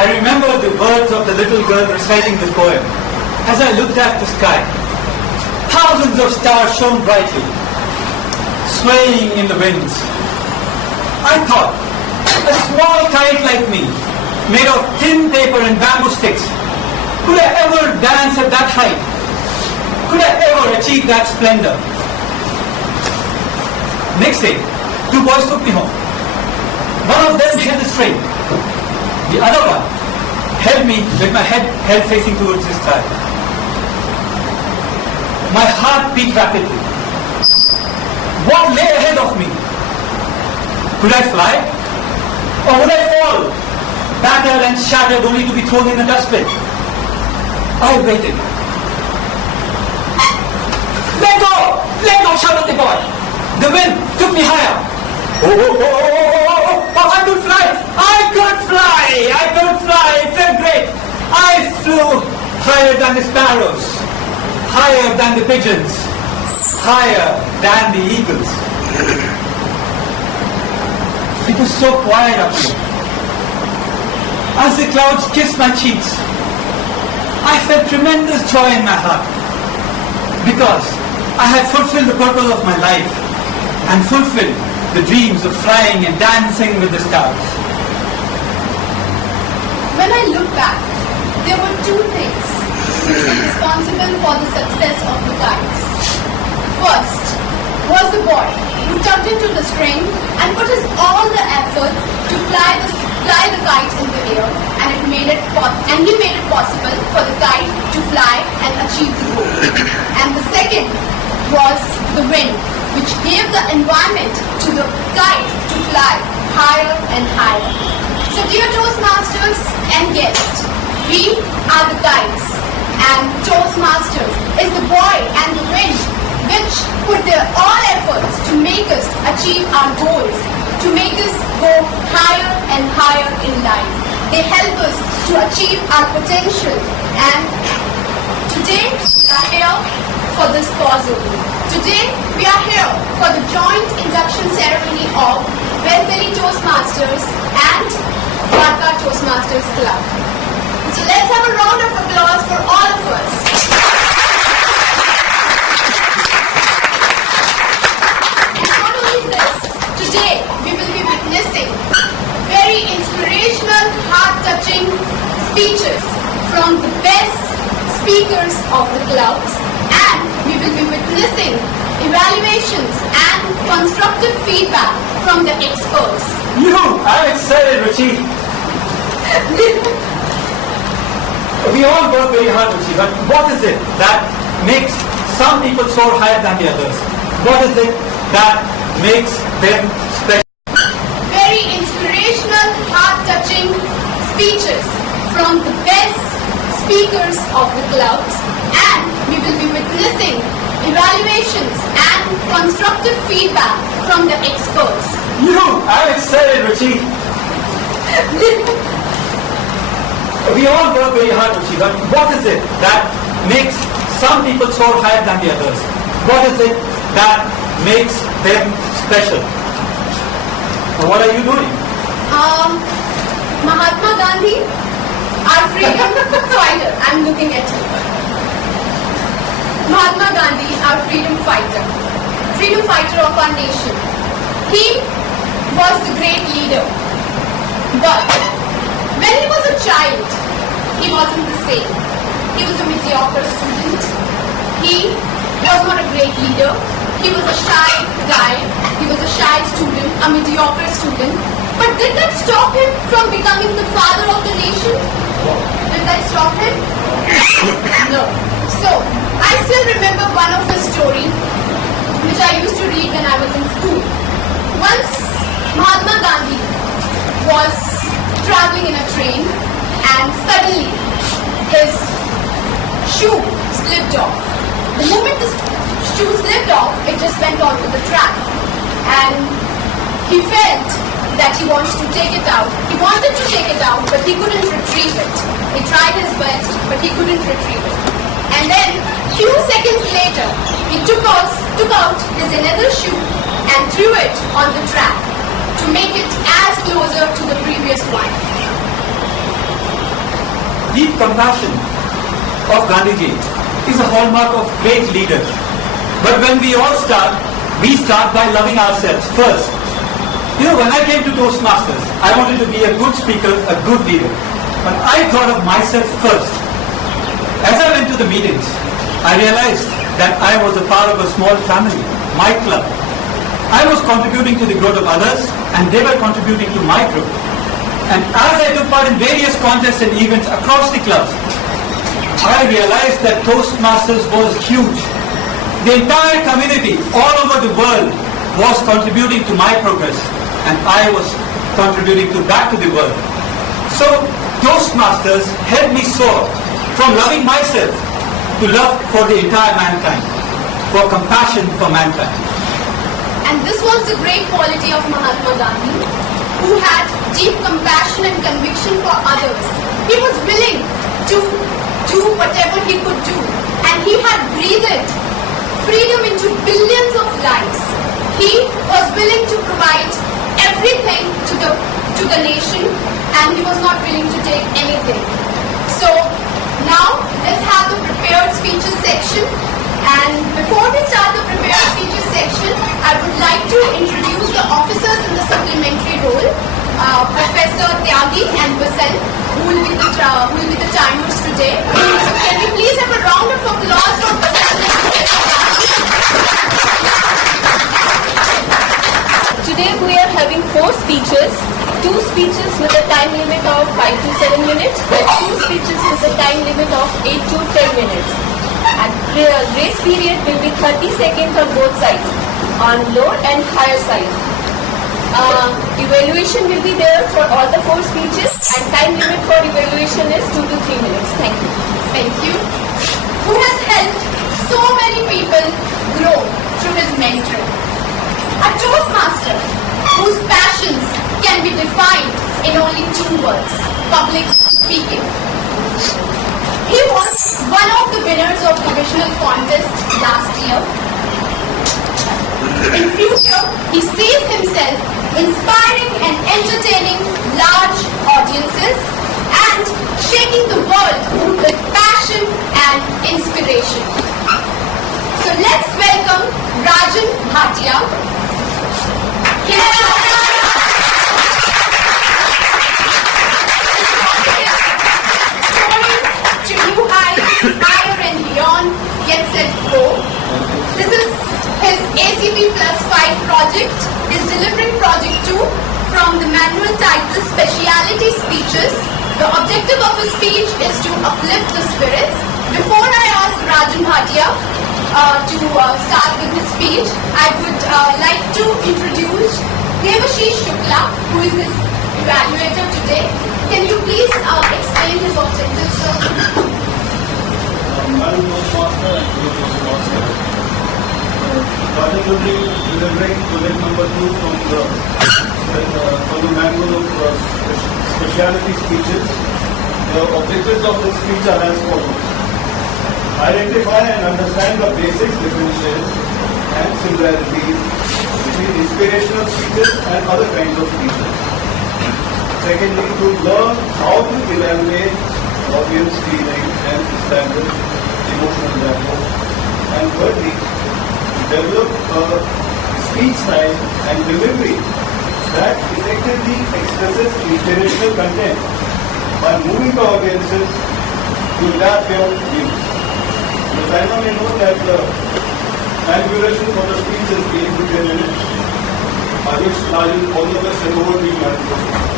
I remember the words of the little girl reciting this poem as I looked at the sky. Thousands of stars shone brightly, swaying in the winds. I thought, a small kite like me, made of thin paper and bamboo sticks, could I ever dance at that height? Could I ever achieve that splendor? Next day, two boys took me home. One of them held the string. The other one held me with my head held facing towards the sky. My heart beat rapidly. What lay ahead of me? Could I fly? Or would I fall, battered and shattered only to be thrown in a dustbin? I waited. Let go! Let go! Shouted the boy. The wind took me higher. I could fly! I could fly! I could fly! It felt great! I flew higher than the sparrows, higher than the pigeons, higher than the eagles. It was so quiet up here. As the clouds kissed my cheeks, I felt tremendous joy in my heart because I had fulfilled the purpose of my life and fulfilled the dreams of flying and dancing with the stars. When I look back, there were two things which were responsible for the success of the kites. First was the boy who tucked into the string and put his all the effort to fly the kite in the air, and he made it possible for the kite to fly and achieve the goal. And the second was the wind, which gave the environment to the kite to fly higher and higher. So dear Toastmasters and guests, we are the kites, and Toastmasters is the boy and the wind which put their all efforts to make us achieve our goals, to make us go higher and higher in life. They help us to achieve our potential, and today we are here for this puzzle. Today we are here for the joint induction ceremony of West Delhi Toastmasters and Dwarka Toastmasters Club. So let's have a round of applause for all of us. And not only this, today we will be witnessing very inspirational, heart-touching speeches from the best speakers of the clubs, and we will be witnessing evaluations and constructive feedback from the experts. I'm excited, Ruchi. We all work very hard, Ruchi, but what is it that makes some people soar higher than the others? What is it that makes them special? Very inspirational, heart-touching speeches from the best speakers of the clubs, and we will be witnessing evaluations and constructive feedback from the experts. I'm excited, Ruchi. We all work very hard, Ruchi, but what is it that makes some people soar higher than the others? What is it that makes them special? What are you doing? Mahatma Gandhi, our freedom fighter. I'm looking at him. Mahatma Gandhi, our freedom fighter of our nation. He was the great leader. But when he was a child, he wasn't the same. He was a mediocre student. He was not a great leader. He was a shy guy. He was a shy student, a mediocre student. But did that stop him from becoming the father of the nation? Did that stop him? No. So, I still remember one of his story, which I used to read when I was in school. Once, Mahatma Gandhi was traveling in a train, and suddenly his shoe slipped off. The moment the shoe slipped off, it just went onto the track, and he felt that he wanted to take it out. He wanted to take it out, but he couldn't retrieve it. He tried his best, but he couldn't retrieve it. And then, few seconds later, he took out his another shoe and threw it on the track to make it as closer to the previous one. deep compassion of Gandhiji is a hallmark of great leaders. But when we start by loving ourselves first. When I came to Toastmasters, I wanted to be a good speaker, a good leader. But I thought of myself first. As I went to the meetings, I realized that I was a part of a small family, my club. I was contributing to the growth of others, and they were contributing to my growth. And as I took part in various contests and events across the clubs, I realized that Toastmasters was huge. The entire community all over the world was contributing to my progress, and I was contributing back to the world. So Toastmasters helped me soar from loving myself to love for the entire mankind, for compassion for mankind. And this was the great quality of Mahatma Gandhi, who had deep compassion and conviction for others. He was willing to do whatever he could do, and he had breathed freedom into billions of lives. He was willing to provide everything to the nation, and he was not willing to take anything. So now let's have the prepared speeches section. And before we start the prepared speeches section, I would like to introduce the officers in the supplementary role, Professor Tyagi and Basant, who will be the timers today. So can we please have a round of applause for Basant and Professor Tyagi? Today we are having 4 speeches, 2 speeches with a time limit of 5 to 7 minutes, and 2 speeches with a time limit of 8 to 10 minutes. And grace period will be 30 seconds on both sides, on lower and higher side. Evaluation will be there for all the 4 speeches, and time limit for evaluation is 2 to 3 minutes. Thank you. Thank you. Who has helped so many people grow through his mentoring. A Toastmaster whose passions can be defined in only 2 words: public speaking. He was one of the winners of divisional contest last year. In future, he sees himself inspiring and entertaining large audiences and shaking the world with passion and inspiration. So let's welcome Rajan Bhatia. To new heights, higher and beyond, Get Set Go. This is his ACP Plus 5 project, is delivering project 2 from the manual title Speciality Speeches. The objective of his speech is to uplift the spirits. Before I ask Rajan Bhatia to start with his speech, I would like to introduce Devashish Shukla, who is his evaluator today. Can you please explain his objectives, sir? Madam Toastmaster and Co-Toastmaster. Rajan will be delivering project number 2 from the manual of speciality speeches. The objectives of this speech are as follows: identify and understand the basics, differences, and similarities between inspirational speeches and other kinds of speeches. Secondly, to learn how to evaluate audience feeling and establish emotional rapport. And thirdly, to develop a speech style and delivery that effectively expresses inspirational content by moving the audiences to adapt their views. The timer may note that the time duration for the speech is 8 to 10 minutes. I wish Rajan all the best and over to you, Madam President.